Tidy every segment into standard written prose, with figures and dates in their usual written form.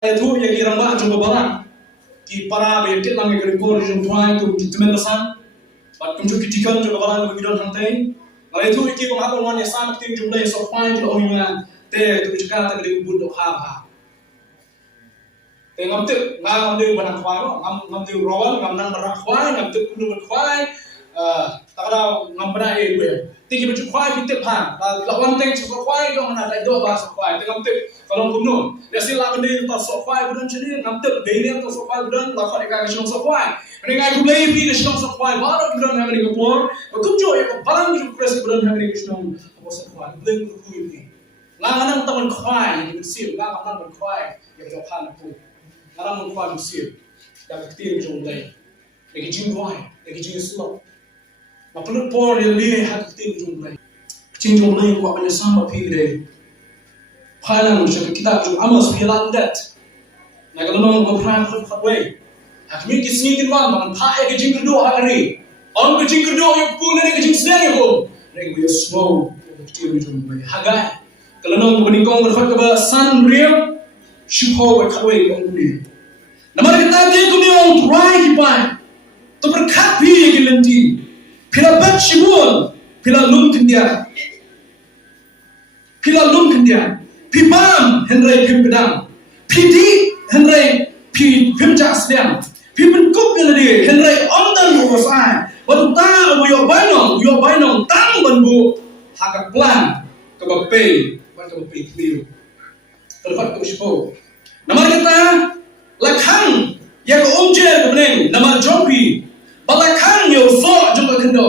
Itu yang kira mak coba barang ki para betit lang yang rekor jom tuai tu temen pesan bat kunjuk kitikan coba barang tu bidon hantai lalu itu iki ko hakon wan yasa nak tim jumlah Sohkhwai tu orang yang te tu cakap tak ada ubud dok ha te ngam tu ngam dia banang khwai ngam dia rawal ngam nang barak khwai ngam tu kundu khwai tak ada ngam benda itu tinggi baju khwai kita ha lawan teng Sohkhwai dong mana ada dua bahasa khwai te ngam tu kalau kundu dia sila benda tu Sohkhwai budan jadi ngam tu belian tu Sohkhwai budan lakon dekat ke Sohkhwai mereka aku beli pi ke Sohkhwai baru budan hari ni kapur kunjo ya barang ju press budan hari ni Sohkhwai beli ku ini ngangan taman khwai ni sip ngangan taman khwai ya jokan aku ngangan mun khwai sip dak tim jong lei lagi jing khwai lagi jing slow ma pelut por dia li hak tim jong lei jing jong lei ko apa sama pi dei phalang je kita ju amos pilan dat na kalau nong ko pran khot wei hak mi kisni kin wan man pha e ke jing kedua hari on ke jing kedua yo pu ne ke jing sen yo reng we slow tim jong lei hagai kalau nong beningkong berkhot ke san real shipho ke khwei ong ni nama kita dia tu dia ong try ki pai to berkhat pi ke lenti pila bat shibul pila lum kindia pi bam henry pim pedang pi di henry pi pim ja sliam pi ben kup ke le henry ong dan wo sai wa ta wo yo bainong tang ban bu hakak plan ke bape ke piliu terhadap kuspo nama kita lakhang yang umjer kebening nama jopi balakhang yo so juga kendo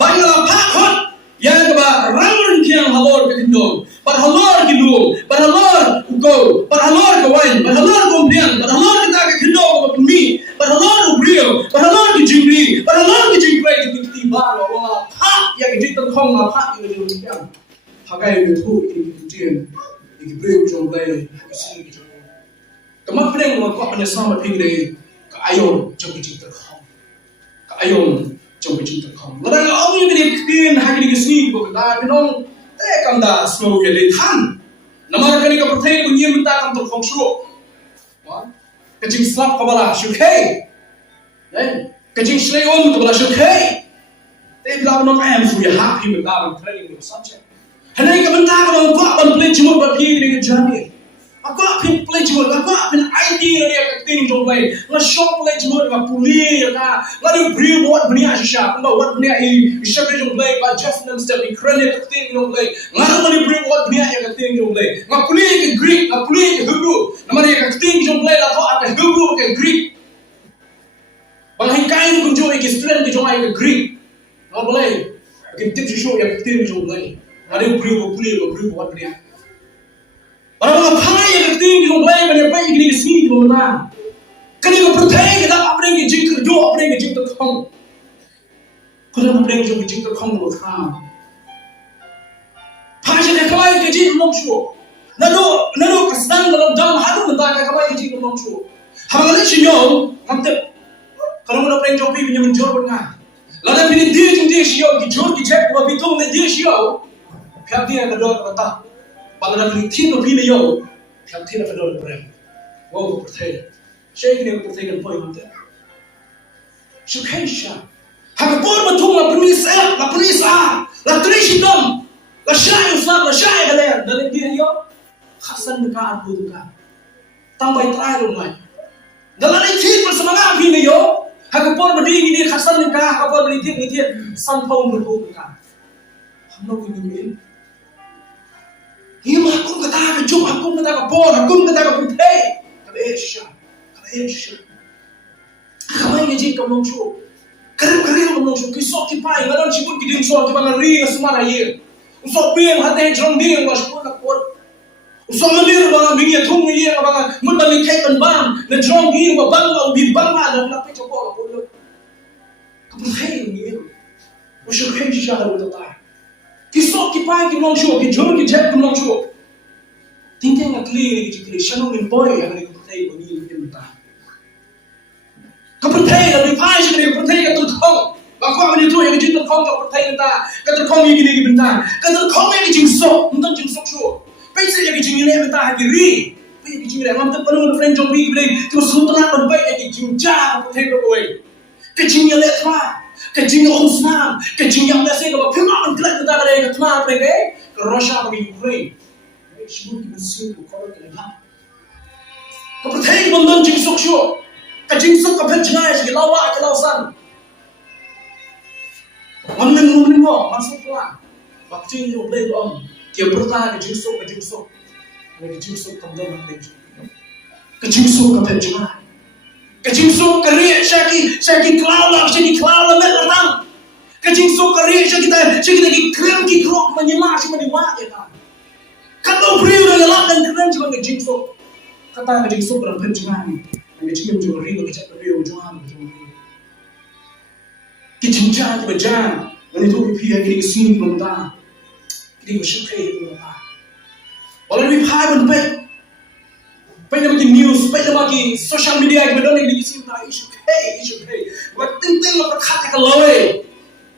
bangla phakot yang keba rangun kiang halor ke kendo par halor gidu par halor ugo par halor kawan par halor gomdian par halor kita ke kendo ke mi par halor ubrio par halor ke jingri par halor ke jingre ke tiba wa phak yang Jingtyrkhong ma phak yang kiang hagai betul ini kemudian ini beliau jom lay kesini jom kemat pedang mau kuat pada sama pinggir ke Aiom jom Jingtyrkhong ke Aiom jom Jingtyrkhong ladang orang yang ini kemudian hari ini kesini bukan dah minong kam dah slow ya lehan nama kali ke pertai bunyi minta kam tu fungsu kecing slap kepala syukai kecing seleon kepala syukai tapi bila minong ayam suya happy minta training saja Henai kementar kalau kau akan play cuma berpikir dengan jami. Aku akan play cuma, aku akan idea dia keting jom play. Ngasok play cuma dengan puli, ya. Lalu beri buat benda asyik, buat benda ini asyik jom play. Adjustment step, ikrannya keting jom play. Lalu beri buat benda yang keting jom play. Ngapuli ke Greek, ngapuli ke Hebrew. Nama dia keting jom play, lalu akan Hebrew ke Greek. Banghikai pun jom ke student jom ke Greek. Nggak boleh. Bikin tips show yang keting jom play. Ada beribu buat dia. Orang apa yang keting di rumah yang apa yang ini kesini di rumah. Kan yang percaya kita apa yang Jingtyrkhong, apa yang Jingtyrkhong. Kalau apa yang Jingtyrkhong itu kan. Pasal dia kawai kerja belum show. Nado kesan dalam dalam hadu mentah kawai kerja belum show. Hangat sinyal, mantep. Kalau mana apa yang jopi punya menjor benar. Lalu pilih dia sinyal, dijor dijek, buat itu dia sinyal. Pihak dia kedua kata, kalau nak berhenti pilih yo, pihak dia kedua berem. Wow percaya, saya ini percaya dengan poin mana? Sukai sah. Hagapur betul la perisa, la trisidom, la syai usah, la syai kalian. Dalam dia yo, khasan dekat aku dekat. Tambah terakhir rumah. Dalam ini bersemangat pilih yo, hagapur berdiri dia khasan dekat, hagapur berdiri dia sampau berhubung dekat. Hamlo ini. Hima aku kata ke jom, aku kata ke por, aku kata ke putih. Kalau Asia. Kamai ngaji kamu show. Kerja kamu show. Kisah kipai, ngadon ciput kidin show kipai ngeri semua raya. Usah pem hati jom dia ngas pun nak pot. Usah mendir bang bingi thung ni dia bang mun bang kai ban bam, na jom dia bang ubi bang ada nak pergi coba apa. Kamu hai ni. Usah kai syahar betul. Kisah kipai kimong show, kijur kijek kimong show. Tinggal nak kli, shalom in boy yang ni kepercayaan bagi kita. Kepercayaan lebih pasti dari kepercayaan Jingtyrkhong. Baku apa itu yang Jingtyrkhong kepercayaan kita. Jingtyrkhong ini kita. Jingtyrkhong ini jingsok, entah jingsok show. Pasti yang jingin kita hari. cái chuyện này làm tất cả những friend trong vi đây chúng xuống tận làm vậy cái chuyện cha của thầy rồi cái chuyện như lệ thoa cái chuyện như ông Sam cái chuyện như là sẽ có phim ảnh cái người ta cái này cái thoa cái Russia và Ukraine cái chuyện cái sự của con cái này cái thầy mình nên chinh phục chưa cái chinh phục cái phép này cái lao ba cái lao san mình ngỏ mà sốc lại và chinh phục lên của ông kiểu berta cái chinh phục cái chinh phục cầm đơn hàng cái chinh phục cái phép này cái chinh phục cái riêng sẽ cái cloud là mẹ là tăng cái chinh phục cái riêng sẽ kita cái krem cái krok mà như ma mà đi ma vậy ta cái đâu priu rồi là đang krem chỉ cái chinh phục kata cái chinh phục là phép này cái chinh phục cái riêng cái chắc cái riêng cho anh cái chinh cha cái bajang cái thôi cái xin của ta cái sự khơi của ta kalau lebih high pun baik nama news, baik nama social media yang benar ni di sini tak isu hey, buat ting nak berkat yang lawe,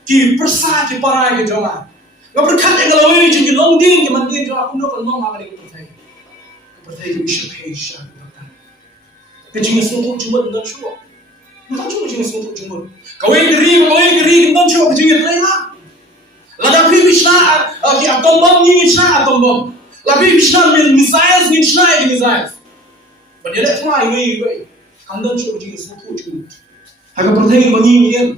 ki persa ki parai ki jalan, nak berkat yang lawe ni jadi long din ki mandin jalan aku nak long apa ni pertai isu hey syak kata, kejenis untuk cuma dan show, nak cuma jenis untuk cuma, kau geri dan show kejenis lain lah, lada pri bisna ki atom bom ni bisna atom bom. Labi bisna missiles ni missiles. But dia tak fly ni vậy. Không đơn cho chỉ số thu chung. Hay có thể bao nhiêu nhiên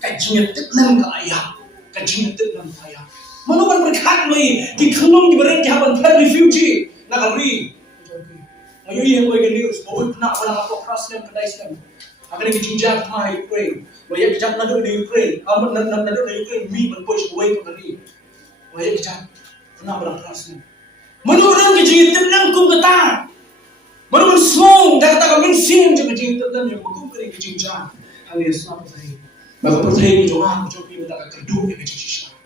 cái chuyện tức năm cái ya, cái chuyện tức năm cái ya. Mà nó vẫn berkat ni, di khung di beren di haban third refugee nak agri. Ayo yang boleh news, boleh nak orang apa cross nem kedai sem. Agar ni jinjak hai Ukraine. Boleh kita nak di Ukraine, amat nak di Ukraine mi berpush away tu ni. Boleh kita nak orang cross nem. Menurut kita tenang kum kata, menurut semua dah kata kami sing je kita tenang yang bagus kering kecintaan, hal yang sama percaya. Maka percaya ni jangan aku coba minta kedua yang kecintaan.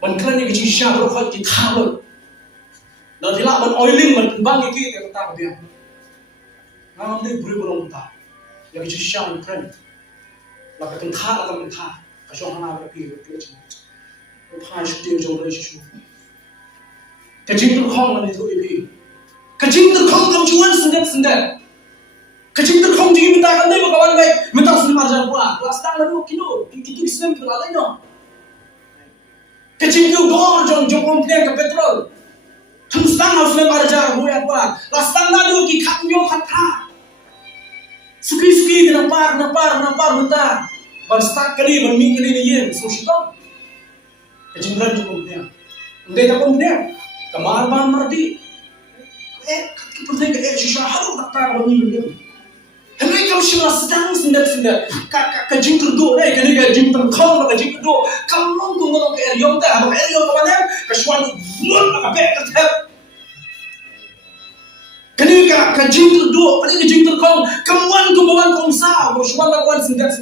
Menkran yang kecintaan berfak kita tahu. Dan tidak men oiling men bang ini yang kata dia. Nama dia beri belum kata. Yang kecintaan keren. Maka tentang atau mentah, kasih orang apa pilih kecintaan. Apa yang jauh dari situ. Cái Jingtyrkhong là thôi đi, cái Jingtyrkhong không chuan sendet, cái Jingtyrkhong chỉ mình ta kan đây mà kawan baik, mình ta sudah marjan pula, kelas tang lalu kita Islam kita lain no, cái Jingtyrkhong doang jom komplain ke petrol, thằng sang harus marjan buat apa, kelas tang lalu kita kanyong kata, suki kenapa minta, berstak kali berminggu kali ni ye, susah, cái Jingtyrkhong komplain, udah tak komplain. Kamar mardi, pergi ke Asia, haru tak tahu bagi dia. Henry kau semua sedang sendat, ke Jingtyrkhong ni, ke Jingtyrkhong, ke Jingtyrkhong, kamu ngomong ke Aiom dah, apa Aiom apa mana? Kesuatu buat apa betul? Kenika ke Jingtyrkhong, kawan kongsa, kesuatu kawan sendat.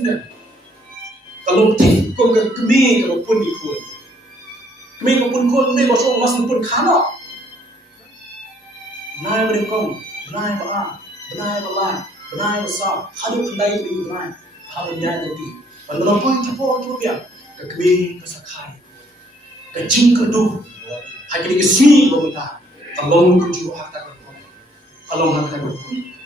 Kalau kau ke kami, kalau pun ikut. Kami ko pun ni bosong mas pun khano. Benai berengkong, benai ba, benai ba, benai sa, hadu kendai tu benai, hadu dia jadi. Kalau pun cepo tu dia, ke kami ke Sohkhwai, ke Jingtyrkhong, hari ni ke sini kita, kalau mungkin juga hak tak berpun, kalau hak tak berpun.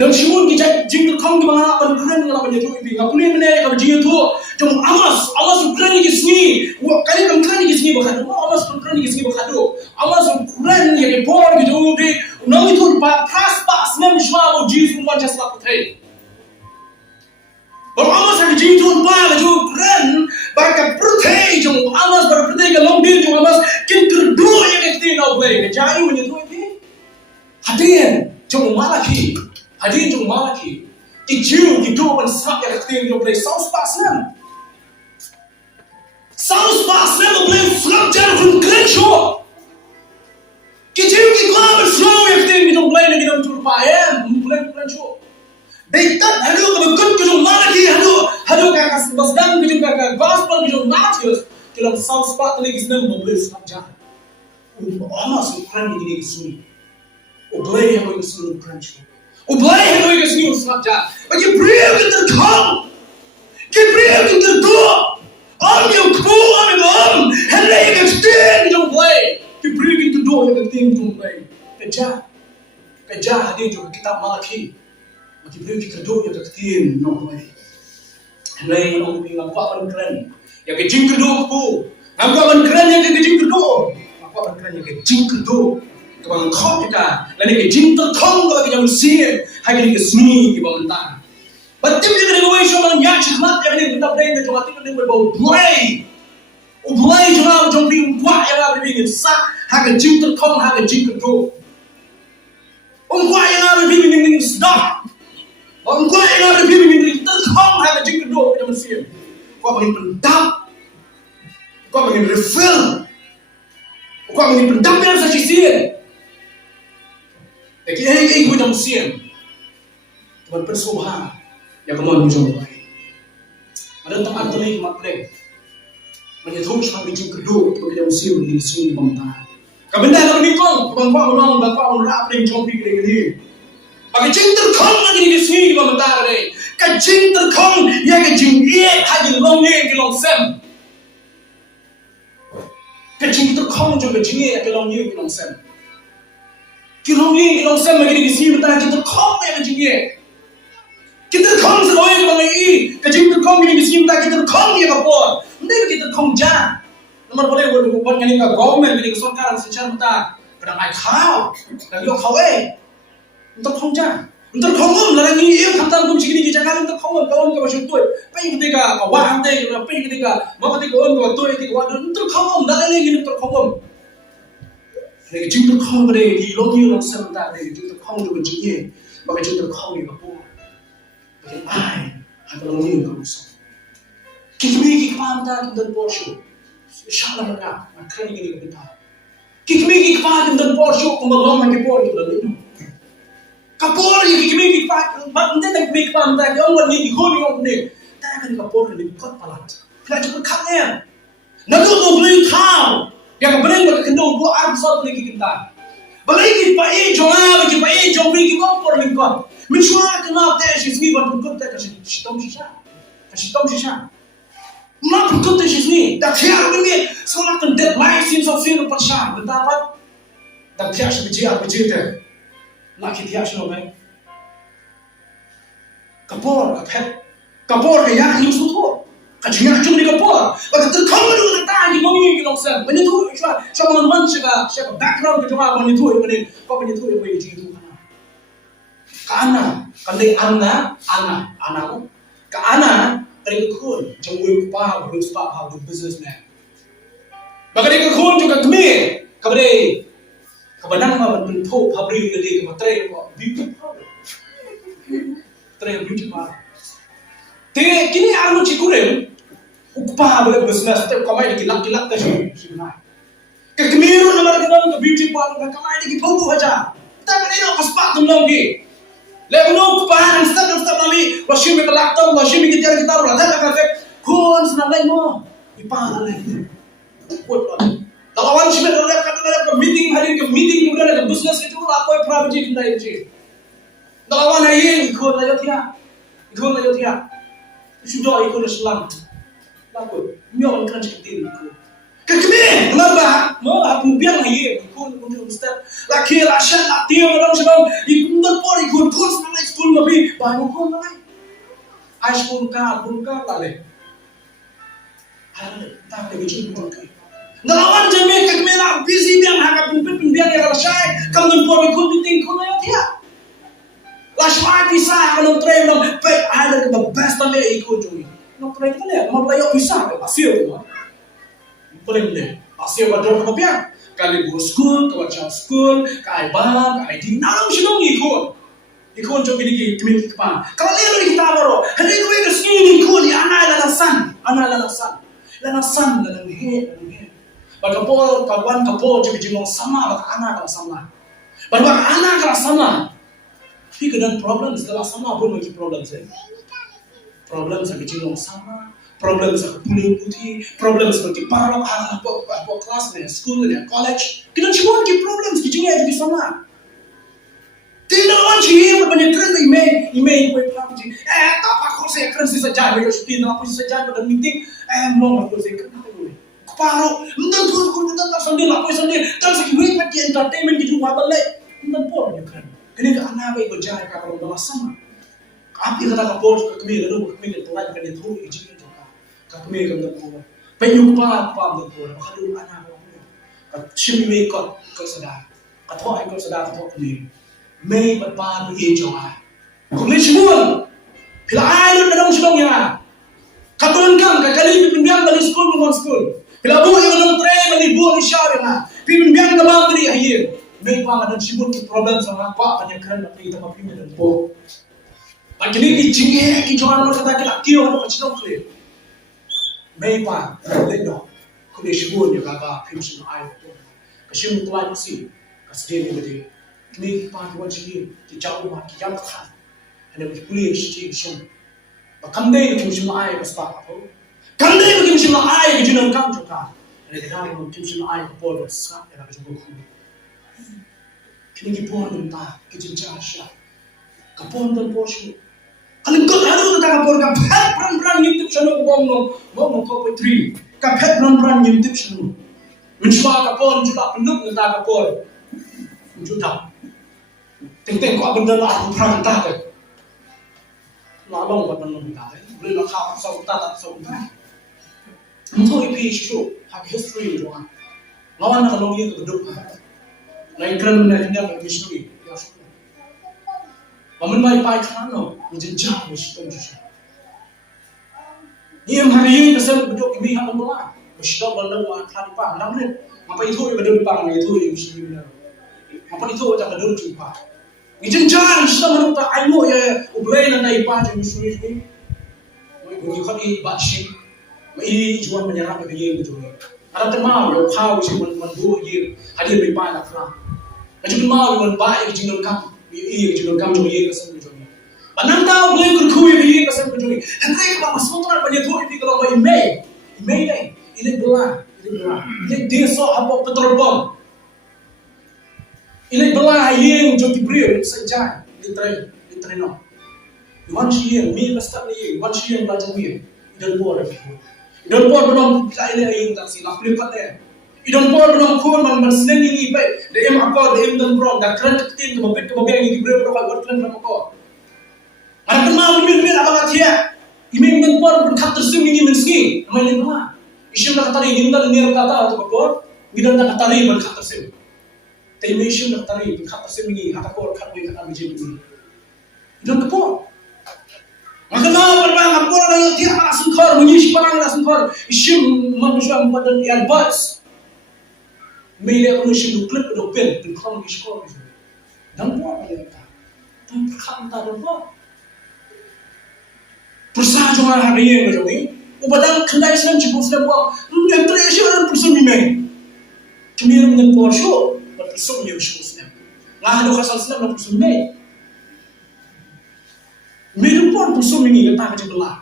Dan semua kita Jingtyrkhong di mana pun keren kalau banyak tu ini, aku ni mana kalau Jingtyrkhong, cuma amas keren ni sini, kali kamu keren ni sini berhadu, amas keren ni sini berhadu, amas keren ni yang por gitu ni, nama itu pas nem semua Jingtyrkhong macam apa tu? Kalau amas yang Jingtyrkhong gitu keren, bagai pertai cuma amas berpertai kalau long deal cuma amas kita dua yang kita nak play, jadi macam tu ini, hadian cuma malaki. Hadin jom malaki, ijiu gitu pun sak yang keting jom play South Pasem play flap jam from Crenshaw. Ijiu gitu pun slow yang keting jom play ni kita jumpa play Crenshaw. Dekat hadu kebekut jom malaki hadu kakas basdam jom kakas gospel jom Matthews dalam South Pasem lagi senang play flap jam. Amas ukuran ini sini, play yang ini sini Crenshaw. Ubay yang mereka sini saja. Bagi beliau Jingtyrkhong, Om yang kuat Om, hendak yang extend jom play. Bagi beliau Jingtyrkhong yang extend jom play. Kerja, Eja hadir juga kitab Malaki. Mati beri kedua yang terketin nongoi. Henry nong bilang kuat keren. Yang kejing kedua aku. Nampak keren yang kejing kedua. Nampak keren yang kejing kedua. Kebang kau kita. Lalu Jingtyrkhong kalau kita mesti. Hari ini kesini kita mentah. But if you're going to show them yacht, not everything with the brain that you want to do about play. Play to have to be what you have to be in sack, have a Jingtyrkhong, have a Jingtyrkhong. Why you have to be in stop? Why you have to be in Jingtyrkhong, have a Jingtyrkhong, you must see him. Kau ingin pendam, kau ingin refill, kau ingin pendam yang saya sih. Tapi kau jangan sih. Tuhan persoalan yang kamu menjadi. Ada tempat terlalu matang. Menyetujui hal yang kedua, kita mesti di sini pemerintah. Kabenda kami nikung, bangsa orang, bangsa orang yang jompi kiri. Bagi Jingtyrkhong lagi di sini pemerintah ini. Ka Jingtyrkhong yang jingye hanya longye kilong sem. Ka Jingtyrkhong juga jingye kilongye kilong sem. Kilongye kilong sem lagi di sini pemerintah Jingtyrkhong yang jingye. Jingtyrkhong seloy bang i. Ka Jingtyrkhong ini di sini pemerintah Jingtyrkhong yang kapor. Hindi Jingtyrkhong jah. Nomor boleh buat kali ka government kali sarkaran secara mata kadang ai khao kadang yo khawe Jingtyrkhong jah Jingtyrkhong larang ni eu khatam kum chigini ki jaga Jingtyrkhong kawan ka basu toy pai ketika ka wa ante pai ketika ma ketika on ka toy ketika wa Jingtyrkhong dalai ni Jingtyrkhong ni Jingtyrkhong bre di logi long samta ni Jingtyrkhong jo jingye ba Jingtyrkhong ni ka po ai ha ka logi ka muso kikmi ki pam ta dan porsho Inshallah mereka keren ini kita. Kikmi kipat dan porsho kumbalong lagi por itu lalu. Kapor yang kikmi kipat, mande dan kikmi kipat anda yang orang ni dihuni orang ni. Tapi kan kapor ni kot palat. Kita cuma katnya. Nanti tu beli tahu. Yang beli mereka kena buat arsat lagi kita. Beli kipai jual, kipai jual beli kipai por ni kot. Mencuba kena tes sini buat kot tak kasih tom sisa. Mak betul tu sini. Dah tiada benda. Sekolah kan deadline sini sini percaya. Betapa? Dah tiada sebiji tu. Nak kita siapa ni? Kapor, kapor kaya ni suatu. Kajian cuma di kapor. Bagai terkau dulu tak ni mami kita langsung. Benda tu siapa mana siapa background kita apa benda tu ini. Kau benda tu yang boleh jadi tu mana? Kana, kandai ana. Kana. Mereka kun, jauh paham, harus paham businessman. Maka mereka kun juga kami, kebenaran apa bentuk pabrik ini, kebenaran beauty parlor, beauty parlor. Tapi kini aku cikurin, upah boleh business, tapi kamai lagi lak tadi sebenarnya. Kekemiru nama kita beauty parlor, kamai lagi puluh aja. Tapi ini nak paspak tu lagi. Lepas tu pahan step kami, washing kita laptop, washing kita taruh lah, tak efek. Kun senang lain mo, ipahan lain. Kuat lah. Lawan sih mereka kata meeting hari ke meeting kemudian ada business itu apa property kita ini. Lawan hari ikut lagi tiap. Sudah ikut Islam. Lalu, mian kan seperti itu. Kekini, kenapa? Aku biang aye, ikut untuk Ustaz. Laki rasyan, laki orang sebab ikut berpor ikut kurs nalai school tapi baru pun nalai. High school ka nalai. Tak ada macam itu. Nalawan jami kekini lah busy biang haka pimpin biang yang rasyan. Kamu berpor ikut meeting kau naya dia. Lashwa kisah kalau try orang baik ada ke best nalai ikut jumi. Nak try kan ya, mau layak bisa ke hasil tu. Paling deh, asyik wajar apa pun. Kali go school, kawasan school, kai bang, kai di, nalam sedang ikut jom gini kami kepan. Kalau lihat kita baru, hari itu kita sini ikut, anak lalasan, lalang he. Bagapol kawan kapol juga jengong sama, anak sama. Baru anak sama. Tapi kadang problem setelah sama pun lagi problem saya. Problem saya jengong sama. Problem seperti kuning putih, problem seperti paralog apa kelas ni, school ni, college. Kita cuma lagi problem sekitarnya jadi sama. Tidak orang sih berbanyak keren email kue pelajar. Apa kau saya keren sih saja, mereka sudah apa sih saja pada meeting. Mau aku saya keren apa ni? Kepala, entah tu aku tak sendiri, apa sendiri. Kalau sekitar kita entertainment gitu apa lagi, entah apa yang keren. Kini ka anak ay berjaya ka kalau balas sama. Api kata kapor kami lalu kami ketuai kan itu ijin itu kami kan kapor. Penyupa apa kapor. Maka dulu anak aku. Kami mekot kau sedar. Kau ay kau sedar kau kami. May berpan berjaya. Kami semua. Bila air dalam sedang ya. Katuan kang kali pinjam dari school. Bila bu yang dalam tray bani bu di syariah. Pinjam ke bang dari air. May pa ada sibuk problem sama apa banyak kerana kita mahu dan po. Macam ni cingeh jangan kata kita kio ada macam tu. May pa leno. Kau sibuk ni kata pinjam air. Kasi mo tuan si kasi dia ni kini pa tuan si jauh mah jauh kan. Ada boleh situation. Kandai pinjam air pas apa? Kandai pinjam air kita nak kam juga. Ada dah pinjam air por sah ada kita buku. Kini pun minta kejenjang syak. Kapon dan posyo. Kalau kau ada tu tak kapor kapet peran ngintip sano bong kau petri. Kapet peran ngintip sano. Mencuba kapor juga penduk minta kapor. Mencuba. Teng kau benda lah aku peran tak ke. Lalong buat benda minta. Boleh nak kau sahaja tak sahaja. Untuk ipi isu hak history doang. Lawan nak kalau dia keduk. Lain kerana nak hendak bermisteri. Paman baik baik kerana menjenjang misteri juga. Ia hari ini pasal berduk ibu yang membelah. Misteri berlalu akan dipang. Namun apa itu yang berduk dipang itu yang misteri benar. Apa itu yang berduk dipang. Menjenjang misteri menurut Aiom ya ubray na naipang yang misteri ini. Bagi kami baci, mai jual menyerang bagi yang betul. Ada termau yang kau sih menbuat ye hadir berpaan akram. Macam mau yang baik Jingtyrkhong, ye Jingtyrkhong jom ye kesan jom. Banang tahu boleh kerkui ye kesan jom. Hendak apa masukkan banyak tu ini kalau mau email ini belah. Ini desa apa peterbang. Ini belah ye jom diberi saja di trainer. Wan siang, mi pesta ni, wan siang belajar ni. Idan por belum bisa ini ayam tak silap lipat dia. Idan por belum pun man senang ini baik. Dia apa dia dan bro, dah keren ketin tu bapit yang diberi berapa buat keren berapa kau. Ada tempat mir abang atia. Iming dan por berkat tersim ini menski. Nama ini mana? Isim nak tari ginda ni kata atau por. Ginda nak tari berkat tersim. Tapi isim nak tari berkat tersim ini. Kata por kat boleh kata bijak ini. Idan por. Maka berbang apa orang yang tidak langsung kor menyisip orang langsung kor isim manusia badan earbuds media manusia klip dokter dengan iskor dan buat mereka dan berkata dan buat persahaja orang hari yang macam ni ubadang kendai Islam cukup sudah buat yang terasa orang persun ni kemir dengan porsho persun yang cukup Islam lah ada kasal Islam dan persun ni Meru pun pusum ini kata macam belah.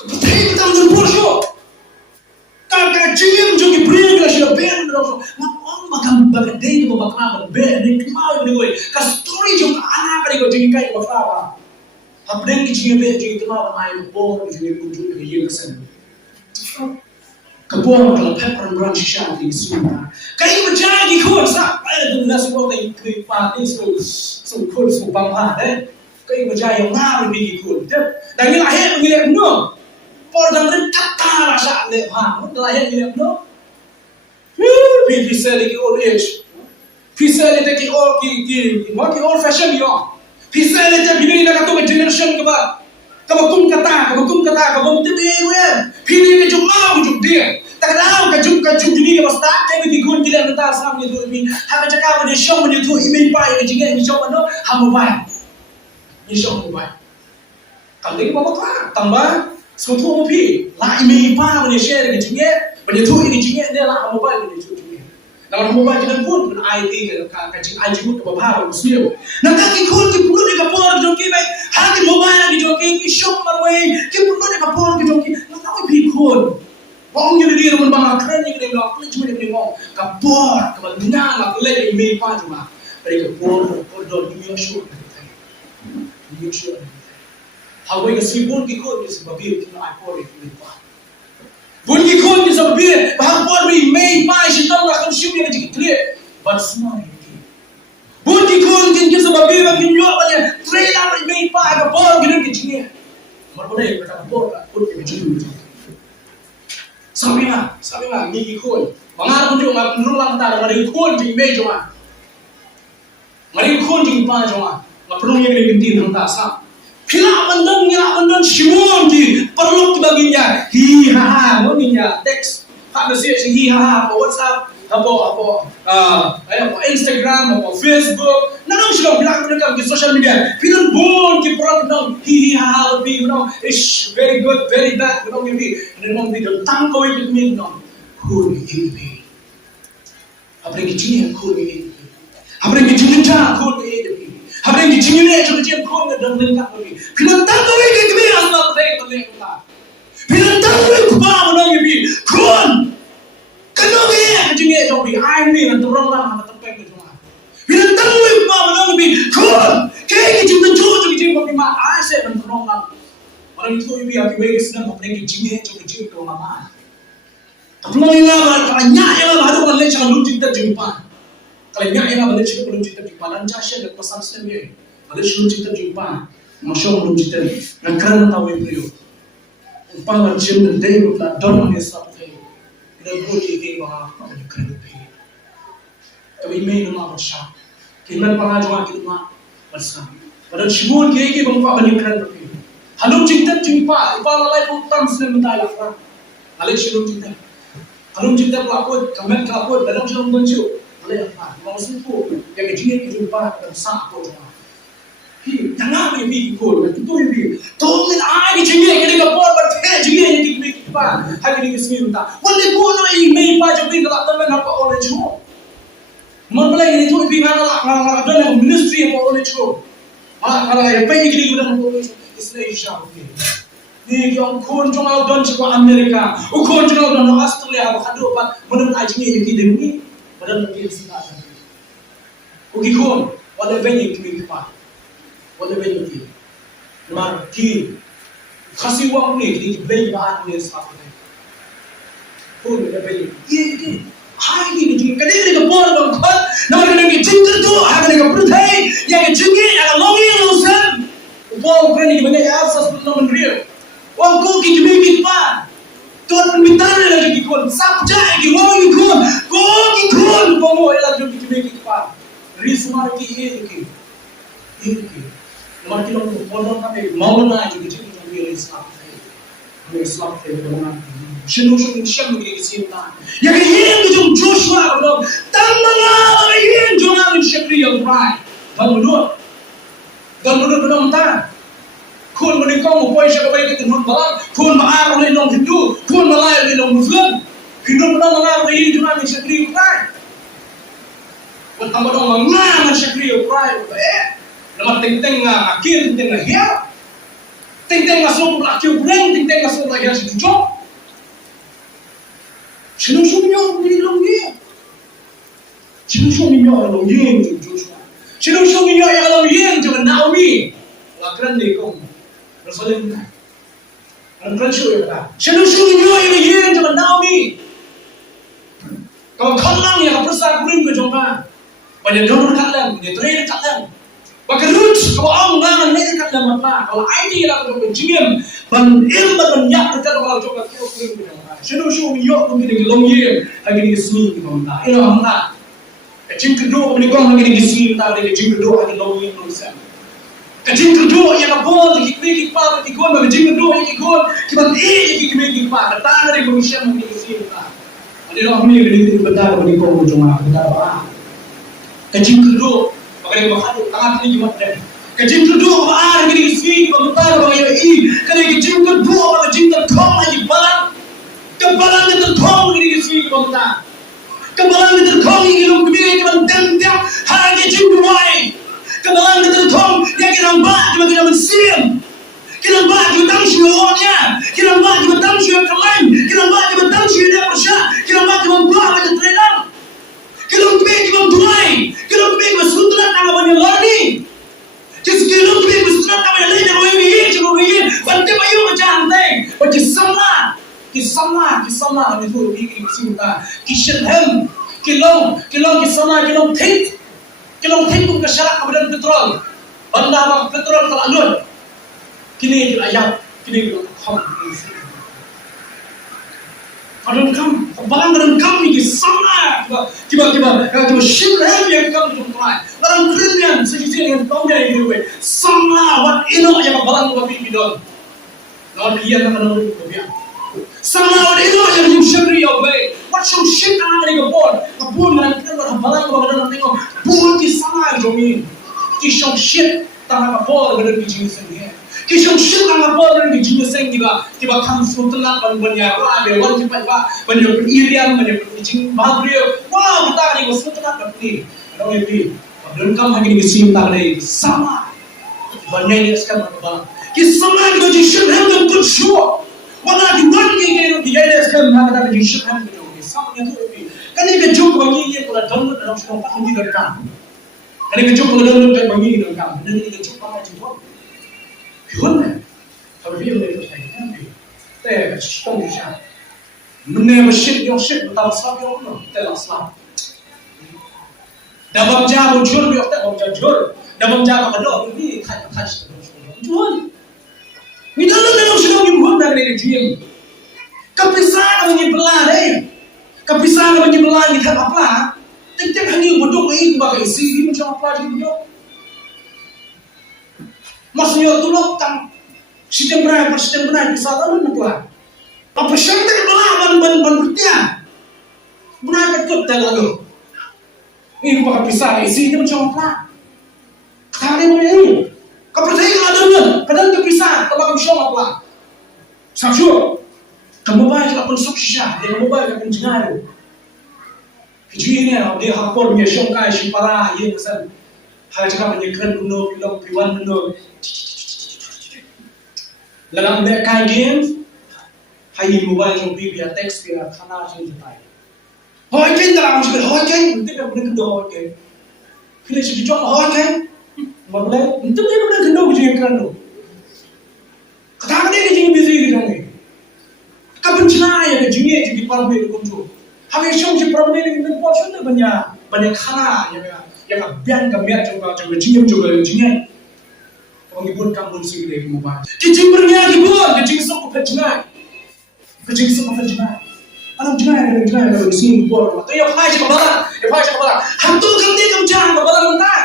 Kebetulan kita macam porsho. Kakak cium juga beri bila sudah ber berapa. Mak makan bagai dia bakal ber ni kemau ni gue. Kastori juga anak kali gue jadi kayak bakal. Habis kecil ber jadi kemau main bor jadi kunjung ke yang kesan. Kebun kalau pepper brand shisha di sini. Kayak berjalan di kau sah. Ada nasi goreng kue padi so kau so bangpa deh. Kau berjaya yang mana bagi kau? Dan ini lahir mengilir no. Por dan kata rasa le, lahir mengilir no. Bisa lagi old age. Bisa lagi old fashion yo. Bisa lagi bini nak tu generation keba. Kamu kata, kamu tipe gue. Bini ni cuma ujuk dia. Tak tahu kajum ni kau start kayak begitu kau tidak mentah sama itu ni. Hanya cakap dia show dia tu email pai dia jingga ni show mana, hamu pai. Ni show mobile. Kalau dia bawa tak, tambah sekutu mobil. Lah email pai dia share dia jingga, dia tu ini jingga dia lah mobile dia tu. Dalam mobile kita pun dengan IT kacing IT pun kebahagiaan muslim. Nak kaki kau tu perlu dikapor joki baik. Hati mobile di joki, shop marway, kita perlu dikapor di joki. Nak tahu pikun. Orang yang dia pun bangga keren ni dia bilang, cuma dia bilang kapor, kebenaran aku lagi email pai cuma. Mereka kapor don dunia show. Dunia show. Hawa yang sibuk ikut ni sebab dia kena iPhone email pai. Bunyi kau ni sebab dia bahagian email pai, kita nak konsumsi yang jadi clear. But semua ini, Buti kun kin sebab biar kin nyok aja. Trailer ini pa ada bor gini kecilnya. Marboleh kata bor pun kecil. Sabi nga ni kun. Mangar ko yung ngapnulang ta ngari kun jing me joma. Ngari kun jing pa joma. Ngapnung yang ni binti nang ta sa. Kila mandan shimon di perlu baginya. Hi ha ha mo niya text. Pak message hi ha ha po WhatsApp. Apa Instagram, apa Facebook, nanti sudah bilang mereka di social media, film bon, di produk, hi ha, it's very good, very bad, ini, nanti tangkau itu ni, cool ini, apa yang kecilnya cool ini, apa yang kecilnya cool ini, apa yang kecilnya juga cool dan lengkap ini, film tangkau itu ni asal mereka, film tangkau itu apa ini, cool. Kalau dia kecilnya jauh lebih, ini nanti orang lama terpeng tu cuma. Bila tahu ibu mana lebih, kau kayak kecil tu kecil bagi mak asyik nanti orang lama. Orang itu ibu yang ibu senang apa yang kecilnya kecil tu mama. Tapi orang yang kalau nyak yang baru balik jangan lupa kita jumpa. Kalau nyak yang balik jangan lupa kita jumpa. Lancar saya dah pesan sendiri. Balik lupa kita jumpa. Masya Allah kita nak kerana tahu ibu. Upah macam ni dia bukan dorang ni satu. Dan boleh kita apa yang kena beri. Tapi main nama bersah. Kita pengajuan kita nama bersah. Pada semua kita bangpa banyak kena beri. Halu cinta jumpa. Ipal alai putam sedang mentai lah. Alai silu cinta. Halu cinta pelakut, kamen pelakut, dalam silu menju. Alai apa? Mau suku yang kecilnya kita jumpa bersah aku. Jangan beri ikut. Itu beri. Tolongin air kecilnya kita kapal berteh kecilnya yang kita beri. Hari ini kesini tak. Walaupun bono ini pa jadi kalau teman apa oleh cuma. Malah ini tu ibu ngala ada ministry apa oleh cuma. Kalau apa yang kita guna oleh Israel Islam. Ni yang kon cuma don cuma Amerika, kon cuma don Australia apa hadu apa menurut ajinya yang kita ini padahal kita sudah. Ugi kon wala banyak kita pa. Wala banyak kita. Mar ki kasih uang ni kita beli bahan ni sebab tu. Pun kita beli. Ini hari ni kita kadang-kadang kita buat bangkot, nama kita ni jingter tu, ada kita percaya, yang jingger, yang longi lusan. Upah kerana kita banyak asas pun nama real. Wang kau kita beli kita. Tuan permintaan lagi kita. Sabja lagi, wang kita. Kau kita, kamu lagi kita beli kita. Risma lagi ini. Nama kita orang pondok kami mau nak juga. Islam itu benar. Sinu begini cinta. Yang ini jom Joshua belum. Tambah ini jangan syakri yang baik. Dan belum tak. Kun menikah mau siapa baik itu balang. Kun mengarah oleh orang Hindu. Kun melayar oleh orang Muslim. Hindu belum mengarah ini jangan syakri yang baik. Tambah orang mengarah syakri yang baik. Nama teng-teng akhir teng akhir. Teng-teng masuk laki urang, teng-teng masuk laki yang setuju. Sinu-sinu ni longi. Sinu-sinu yang longi tu Joshua. Sinu-sinu yang longi jangan Naomi. Lakran ni kau. Rasulullah. Lakran siapa ya? Sinu-sinu yang longi jangan Naomi. Kau kalang yang persa kuring ke jomba. Banyak donor kalang, banyak trainer kalang. Bakarut kalau orang mereka dalam apa? Kalau ID lah kalau penjim, ilmu dan yak kita kalau coba kau kuring kita. Sinu minyak mungkin di longi, lagi di sini kita mana? Ini mana? Kecil kedua menikah lagi di sini, tak ada kecil kedua lagi longi nulisan. Kecil kedua yang abon lagi kiri kepala lagi gon, kecil kedua lagi gon, kita lagi kiri kepala. Datang dari komisi mungkin di sini tak. Ada orang ni beri betul menikah cuma betul. Kecil kedua Bagaimana bahadu tangan ini gimana? Kecil kedua bahan ini isi komentar bagaimana ini? Kerana kecil kedua pada Jingtyrkhong lagi balan, kebalan Jingtyrkhong ini isi komentar. Kebalan Jingtyrkhong ini belum kebiri cuma tentang hari kecil kedua ini. Kebalan Jingtyrkhong yang kita mbak cuma kita mensim, kita mbak cuma tahu siapa, kita mbak cuma tahu siapa kelain, kita mbak cuma tahu siapa dia bersah, kita mbak cuma buah macam trainer. Kita kebiri cuma tuai, kita kebiri cuma sutra tangan banyak lari. Just kita kebiri cuma sutra tangan banyak lari, jangan begini, cuma begini. Bantai bayu macam hantai, macam kisah itu begini cinta. Kisah hem, kilong kisah, kilong tik. Kita tengok ke syarat kepada petrol. Benda bak petrol teralun. Kini kita ayam, kini kita khom. Kadang barang kami sama. Tiba ship yang kami jumpai. Barang kalian sejenis yang tahu yang itu. Sama wat ino yang barang kami bidon. Lawan dia nak menolong kami. Sama wat ino yang syari away. What should ship ang kapon man kita barang kami tengok. Pun di sama jomin. Kisah ship tanah kapal berada di sini sendiri. Kisah ship tanah kapal berada di sini sendiri. Tiba kami sultan banyak ada orang cepat banyak irian banyak jing bagrio. Wah kita ni sultan berarti. Orang ini dan kami hari ini sim tak ada sama. Banyak yang sekarang berapa. Kisah mana kita ship ham dan sure. Wala di one yang dia ada sekarang mana kita ship ham dan sama yang tu. Kan ini kejut bagi ini kalau download dalam semua tak mungkin direkam. Kan ini kejut kalau download tak bagi direkam. Dan ini kejut apa juga? Gimana? Kalau dia boleh bersaing, tapi setong dia. Mana masih yang ship betul selap yang mana? Tidak selap. Dalam jam jujur dia tak jujur. Dalam jam kedua ini tak jujur. Ni dalam sedang imbuh dari dia. Kepisah ini belah Kepisah bagi belah ni tak apa. Tiap-tiap hari bodoh ini bagi isi ni macam apa je bodoh. Maksudnya tu lo kan sistem berai pisah tu nak. Apa syarat belah ban bertian. Berai betul tak lalu. Ini bagi pisah isi ni macam apa. Kali ni. Kau percaya kadang kepisah kau bagi macam apa. Sabtu. Kamu baik kalau pun sukses, dia kamu baik kalau pun jengar. Kejuinya dia hapor punya Sohkhwai si parah ia pasal hal cakap menyekan kuno film piwan kuno. Dalam dia kai game, hai mobile yang biar teks biar khana sini jetai. Hoi ken dalam sekali hoi ken, nanti dia boleh kedua hoi ken. Kena sedikit cakap hoi ken, boleh. Nanti dia boleh kedua kejuian kerana. Kata dia kejuian busy gitu ni. Kapan cenaya kejuian jadi parbai kunjung. Kami syong problem ini dengan portion tu banyak khana yang biar kami coba jingem jingem. Kami buat kampung sini dari mubah. Kijing berniaga dibuat, kijing sok kerjanya, kijing sok kerjanya. Alam jengai kalau di sini buat. Tapi yang pahit kebalan. Hantu kerja kerjaan kebalan mentah.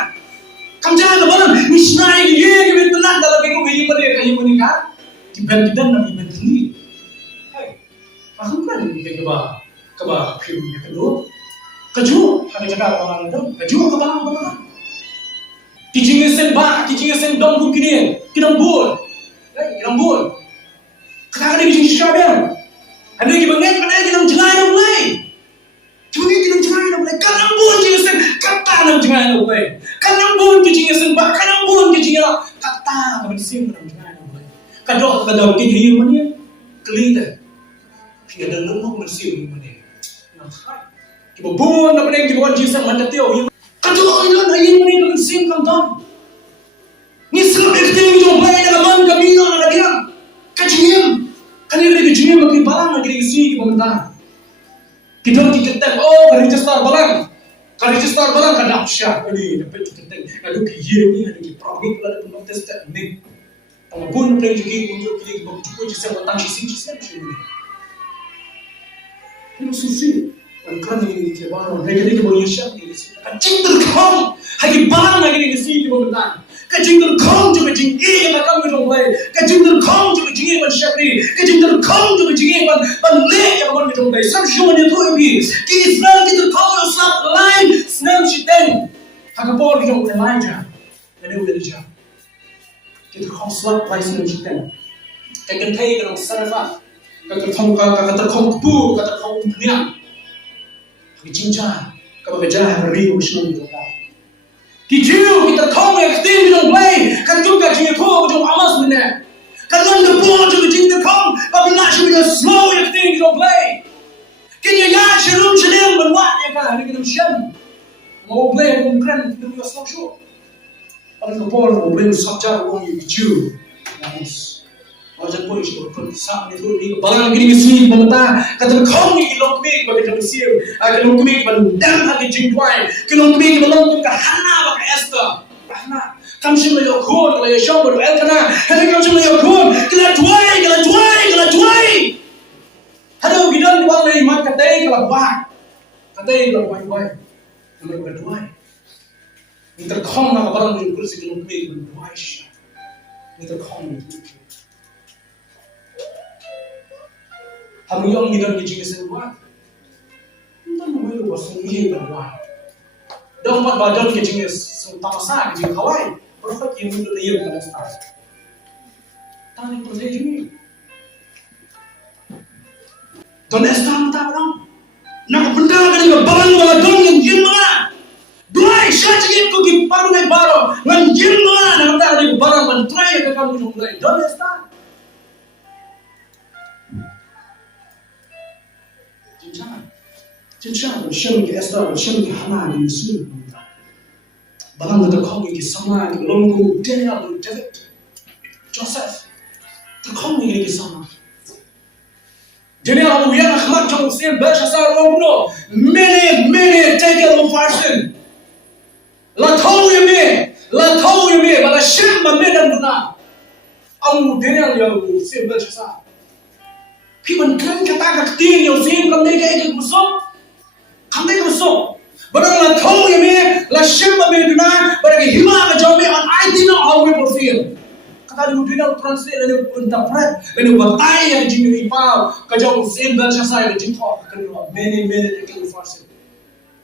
Kerjaan kebalan. Misnai dia kebetulan dalam minggu kayu menikah. Tiba-tiba nabi berdiri. Hai, aku kan ini keba film kedua, keju hari cakap orang itu, keju kebalang. Kijing sen dong kini, kita bol. Kadang-kadang kijing siapa? Ada yang banget, ada yang jengai dong leh. Cuma kita jengai dong leh. Kadang bol kijing sen kata dong jengai dong leh. Kadang bol kijing sen kadang bol kijing lah kata kami sen dong jengai dong leh. Kadang kijing mana? Kelihatan. Kita dalam masih mana? Kita buat apa yang kita buat jisa macam tu. Kadang orang ayam ni kalau sim kantam. Ni sebab kita yang baik dalam man kami orang lagi. Kacim, kan ini kacim makin barang lagi isi kita mentah. Kita kita register barang kadang siap ini dapat kita ada kiye ni ada ki program ada pun test ni. Pun plan juga untuk kita cukup jisa mentang isi macam ni. Ini susi. Kan ini kita baru, mereka ni keboleh siap ni. Jingtyrkhong, hari barang lagi ni sih kita mentang. Jingtyrkhong juga jinggi macam kita boleh. Jingtyrkhong juga jinggi macam siap ni. Jingtyrkhong juga jinggi macam leh yang macam kita boleh. Sampai ni tu ini. Kita Jingtyrkhong yang sab lain, senang siteng. Hak apa kita boleh lain je. Jadi boleh je. Jingtyrkhong sab lain senang siteng. Kita kena kalau saraf. Kata khong kata khong niang. Kijinja, kalau kerja hari ini mesti kita tahu. Kijau kita kau yang kita minum play, kan juga Jingtyrkhong macam amas mana. Kalau anda buat juga Jingtyrkhong, tapi nak cuma slow yang kita minum play. Kini ya sebelum berbuat ya kan, hari kita mesti mau play mungkin kita juga slow show. Kalau kita mau play subjar orang yang kijau, namus. Orang macam pun isu pun sah ni tu ni balang gini sini benda kata kau ni kilong kami bagi jam siam kilong kami bagi dam lagi Jingtyrkhong kilong kami belum ke hana bagi Esther hana kamu cuma yo kun kalau yo syok beru elkana hari kamu cuma yo kun kala juai ada gidan buang lagi mat katai kalau buat katai kalau buai kalau berduai Jingtyrkhong nak barang ni kursi kilong kami berduai Jingtyrkhong Kami yang gidan di Jingtyrkhong buat, entah mana lu buat sendiri berbuat. Dapat badan ke Jingtyrkhong tamasa ke Sohkhwai, berapa yang itu dia pada start. Tani proses ini. Dan estam tak orang. Nak benda kan ini barang badan yang jimma. Dua isyarat yang kau kiparu naik baru, ngan jimma nak tak ada barang bantrai ke kamu jumpai. Dan estam. Jangan bersama ke Esther, bersama ke Hana di Yusuf. Balang Jingtyrkhong ke sama, ke Longgu, Daniel, David, Joseph. Jingtyrkhong ke sama. Jadi aku yang akhmat jauh sih bersasar Longgu, many take it on fashion. Latau yang me, bala syam medan guna. Aku Daniel yang sih bersasar. Piman kan kata keting yang sih kami kayak busuk. Kami masuk, barang la tahu yang me, la syamba me duna, barang hima ke jauh me, an I did not how we fulfill. Kata dia dina translate, dia interpret, dia batai yang jingin ipau, ke jauh same version saya, dia jingtok, kerana many dia kena fasih.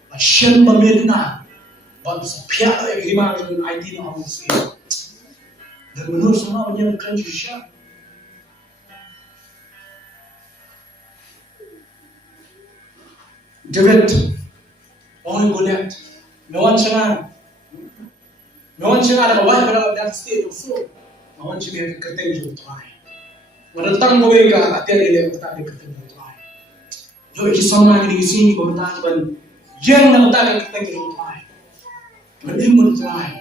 La syamba me duna, barang sepiak yang hima ke jauh I did not how we fulfill. Dan menurut sama banyak kerana Syekh. David, orang Goliath, Mewan Chengar ada kawan pada that state of flow, Mewan Chengar kerteng Jingtyrkhong. Merentang kowe ke hati dia tak ada kerteng Jingtyrkhong. Jo iki sama ni sini berita ban yang nak tak kerteng Jingtyrkhong. Mending Jingtyrkhong,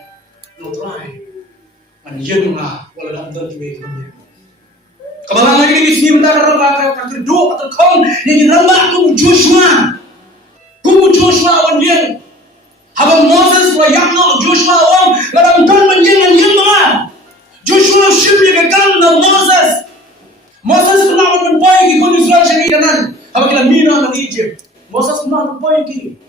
man yang lah wala dah dah kowe kerteng. Kabalang lagi di sini bentar kata kedua atau kong yang dirambak tu Joshua. Kubu Joshua wan yang habang Moses wa yakno Joshua wan larang kan menjeng yang mana Joshua ship dia kan na Moses kena wan boy ki kun Israel shari kanan habang kila mina na Egypt Moses kena boy ki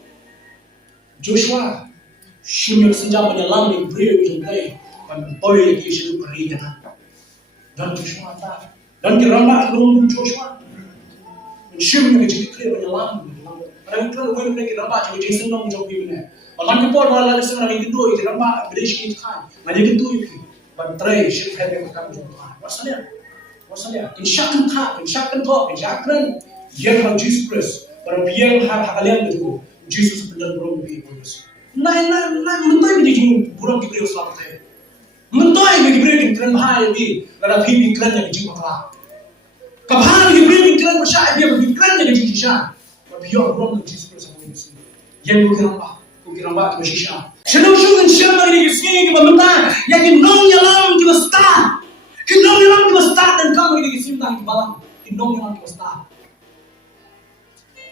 Joshua ship yang senja menyelam di brave jumpai kan boy ki ship kari kanan dan Joshua tak dan kiramba belum Joshua ship yang jadi clear menyelam Orang itu orang mereka nampak jadi Jason dong jauh begini. Orang kepor malah lagi sekarang itu dua itu nampak berdiri kan. Macam itu itu. Bantrai ship head yang kamu jumpa. Maksudnya, insyakan yang hal Jesus Christ. Orang biar hal kalian itu Jesus benar belum diurus. Nah, mentai begini buruk diberi selamat. Mentai diberi keren bahaya di. Kalau pipi keren yang dijumpa. Kapan diberi keren percaya dia keren yang dijumpa. Biar orang Jesus Christ sama ini. Yang kukiramba kita shisha. Seluruh siapa ini kisah kita minta yang kinong yalam kita start. Kinong yalam kita start dan kamu ini kisah kita balang. Kinong yalam kita start.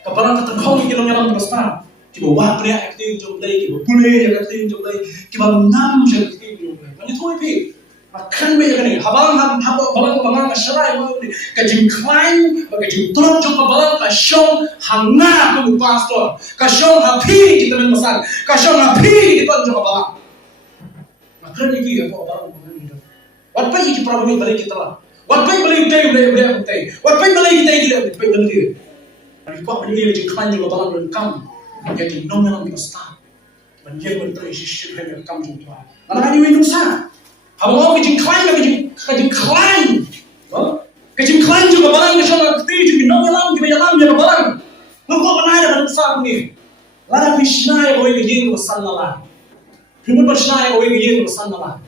Kabalang Jingtyrkhong kinong yalam kita start. Kita buat pria aktif jomlai, kita boleh yang aktif jomlai, kita nam yang aktif jomlai. Mana tu ini? Makan banyak ni. Balang kasyarai mau ni. Kajing klaim, kajing turun jumpa balang kasyong hangat tu pastor. Kasyong happy kita main besar. Kasyong happy kita jumpa balang. Makan lagi apa balang ni. Wat pagi kita problem balik kita lah. Wat pagi balik kita boleh. Wat pagi balik kita boleh. Tapi kau balik kajing klaim jumpa balang dan kam. Kajing nom yang kita start. Menjadi menteri sisir yang kam jumpa. Anak ini minum sah. Abang kajing klaim juga barang ke sana keti juga nong yalam juga barang. Ngoko panai dah besar ni. Lara fishnai boy ke jing bersanala. Primun bersanai boy ke jing bersanala.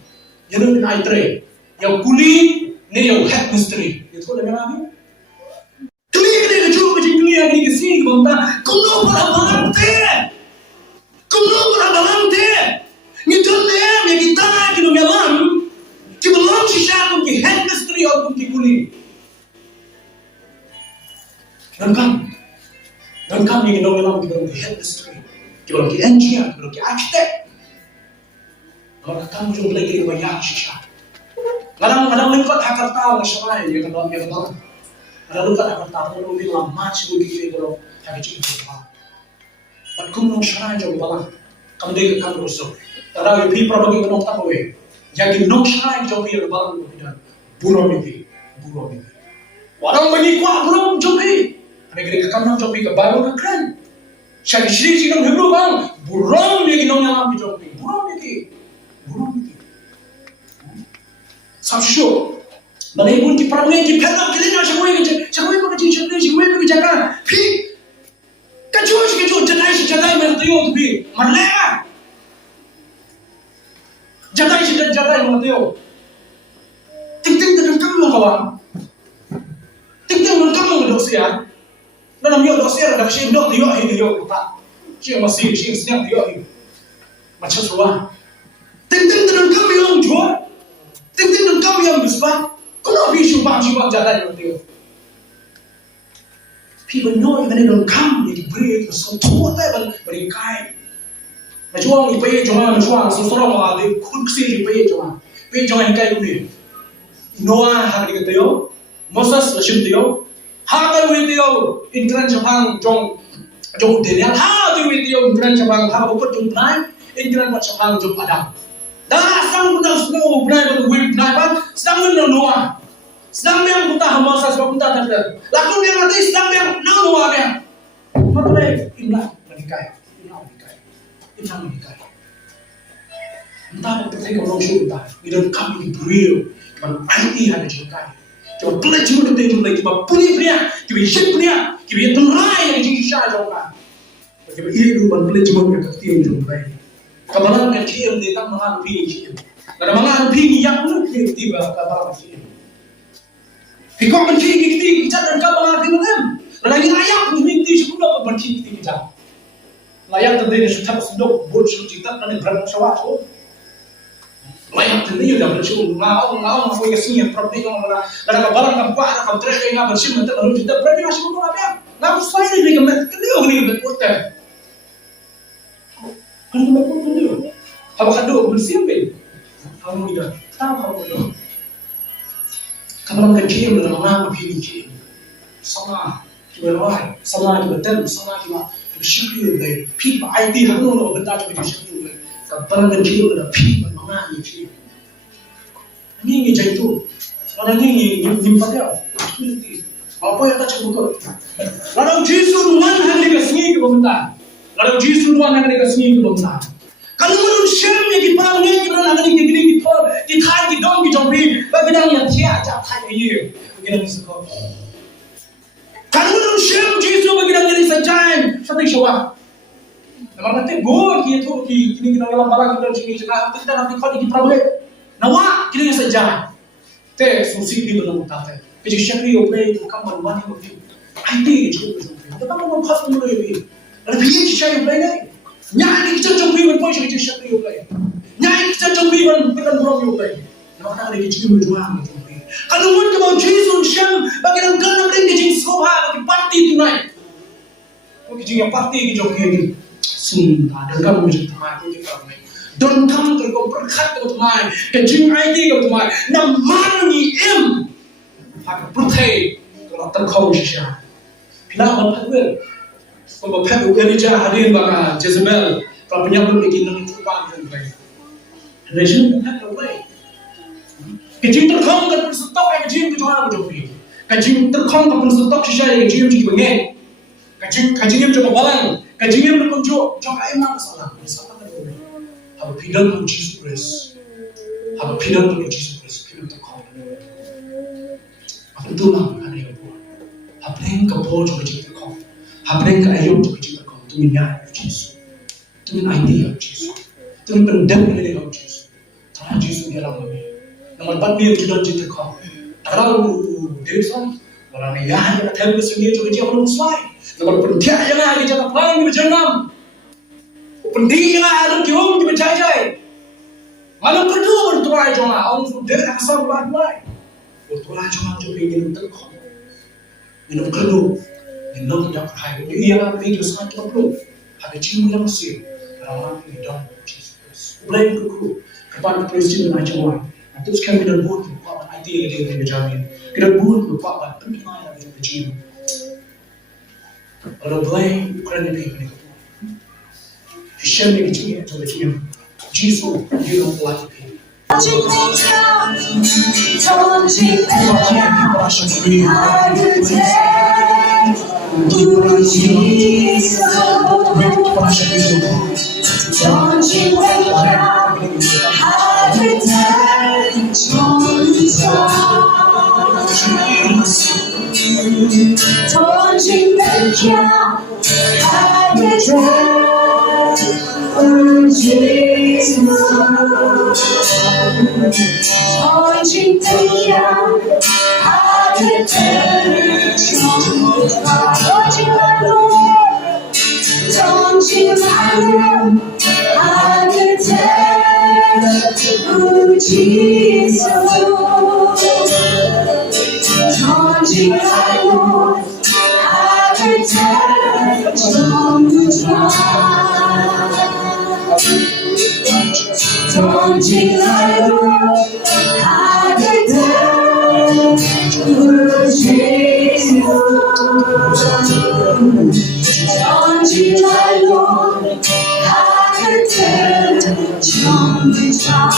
Yang ni aitre. Yang kuli ni yang head mystery. Itu dah mana? Kuli ni kejual kajing kuli yang ni kesini kebanta. Kuno pun abang te. Ni tu ni yang kita nak kinu yalam. Kita belum sisa tu ki head mystery atau kikuli. Dan kami yang dalam kita orang head industry, kita orang engineer, kita orang architect. Maka kamu juga lagi banyak sisa. Kadang lengkap hakar tahu masalah yang kata. Kadang lengkap hakar tahu kalau bilang macam begitu kalau hakar cakap. But kamu masalah juga balang. Kamu dek kamu rusuk. Kadang yang people bagi kamu tak boleh. Jadi masalah juga yang balang begitu. Buruk ini. Orang bagi kuat buruk juga. Negeri kamu juga ke baru ke keren. Saya sendiri kita hebrew bang. Buruk ni kita yang ambil juga. Buruk ni. Sabsho. Mana ibu di perangai di perak kita nak cakap kau kerja jaga. Pi. Kacau jadai mertuyo tu pi. Marleh. Jadai mertuyo. Ting dengan kamu kawan. Ting dengan kamu dosia. Dalam yo dosia ada sih dok yo tak. Sih masih senang yo. Macam suah. Ting dengan kamu yang jual. Ting dengan kamu yang besar. Kau bisu bang jadai mertuyo. People know even don't come yet break so tua tak berikai. Macam ipai jangan seorang ada kursi ipai jangan kai ni. Noah hari kata yo, Moses lashim yo. Hakai witi yo inkran Jepang jong denial. Ha tu witi yo inkran Jepang ha bukan jong nai inkran buat Jepang jong Adam. Dah sang pun semua berai betul wit nai pan sang pun Noah. Sang yang kita Moses kita tak. Lalu yang nanti sang yang Noah yang. Macam imlah berikai. Entah apa yang kau langsung entah. We don't come in real. Kita IT ada juga. Kita belajar kita itu lagi. Kita punya, kita ship punya, kita terai yang jadi syah juga. Kita itu belajar kita tim juga. Kabaran kita tim dia tak mengaruh tim. Kalau mengaruh tim yang mana kita tiba kabaran tim. Kita kan kita dan kabaran tim kan. Kalau ini ayat minti sekolah berarti kita. Layak tadi sudah sedok buat cerita dan berapa sawah. Layak tadi sudah bersyukur. Ngau aku yang problem orang. Kalau kabaran kamu ada kamu terus yang bersih mentah lalu kita berarti masih belum ada. Ngau saya ni kemet kedua ni kemet porter. Kan kemet porter dia. Apa kado bersih ambil. Kamu tidak tahu kamu itu. Kabaran kecil dalam nama pilih sama kita rawat, sama kita betul, sama kita bersyukur lagi. People IT haru nak bentar juga bersyukur lagi. Kabaran kecil ada people mana ni cik. Ini jadi tu. Orang ini nyimpan dia. Apa yang tak cukup? Kalau Yesus Tuhan hari ke sini ke bentar. Kalau Yesus Tuhan hari ke sini ke bentar. Kalau manusia yang di perang ni kita nak ni di thai di dong di jombi, bagi dah yang tiada thai ni. Kita ni suka. Kalau manusia Yesus bagi dah jadi sajai, satu syawa. Nampak nanti buat kita kini kita dalam barang kita sini cakap kita nanti kau di perang ni. Nawa kini yang sajai. Teh susi di belum kata. Kerja syakri operate bukan berubah ni mungkin. IT juga berubah. Tapi kamu pas mula ini. Ada biaya syakri operate ni. Nyai kita jumpa pun kerja syakri operate. Nyai kita jumpa pun bukan berubah operate. Nampak tak ada kerja berubah macam ni. Kalau mungkin mau Yesus syam bagi orang kenal dengan kerja Sohkhwai bagi parti tunai. Kerja yang parti kerja ni. Sumpah dan kamu macam tu kerja ni. Don't come to go berkat ke temai, kencing ID ke temai, nama ni hak berthai kalau terkau sisa. Bila apa tu? Kalau apa tu ni jah hadirin baka Jezebel, kalau penyambut begini nanti cuba kita buat. Relation apa tu buat? Jingtyrkhong kan stok yang jing tu jual betul ni. Jingtyrkhong kan stok sisa yang jing tu bengen. Jing tu balang, jing tu kunjuk, jangan emang salah. Have a pindah to Jesus Christ. Have a pindah to Jesus Christ. Pindah to kau. Apa itu lah kan yang buat. Hapleng ke Paul juga Jingtyrkhong. Hapleng ke Aiom juga Jingtyrkhong. Itu minyak Jesus. Itu min idea Jesus. Itu min pendek dari Jesus. Tanah Jesus dia dalam kami. Nomor 4 ni juga Jingtyrkhong. Tahu dia san. Orang ni yang ada terus ni juga dia belum selesai. Nomor penting yang ada jangan pelang di berjenam. Penting yang ada kium di berjaya. Malam kedua bertuai jangan. Orang sudah asal bertuai. ตัวราชวังจะเป็นยังตึกของยังกระดูกยังน้องดับหายยังเอียงเป็นอยู่สักตัวกลุ่มหากจิ้มยังเสียเราไม่ได้จีสเบลมกลุ่มkepada presiden nasional nanti sekarang kita buat lupa IT yang kita jamin kita buat lupa penilaian yang kita jamin kalau blame Ukraine ini Hashem ini cuma itu dia Jesus you don't like it Don't you wake up, every day, don't you wake up, every day, oh Jesus. Don't you wake up, every day, don't you Don't you mind? I can tell, oh Jesus. Don't you mind? I can tell, don't you try? Don't you mind? I can tell, oh Jesus. Don't you lie, Lord, I can tell, don't you try.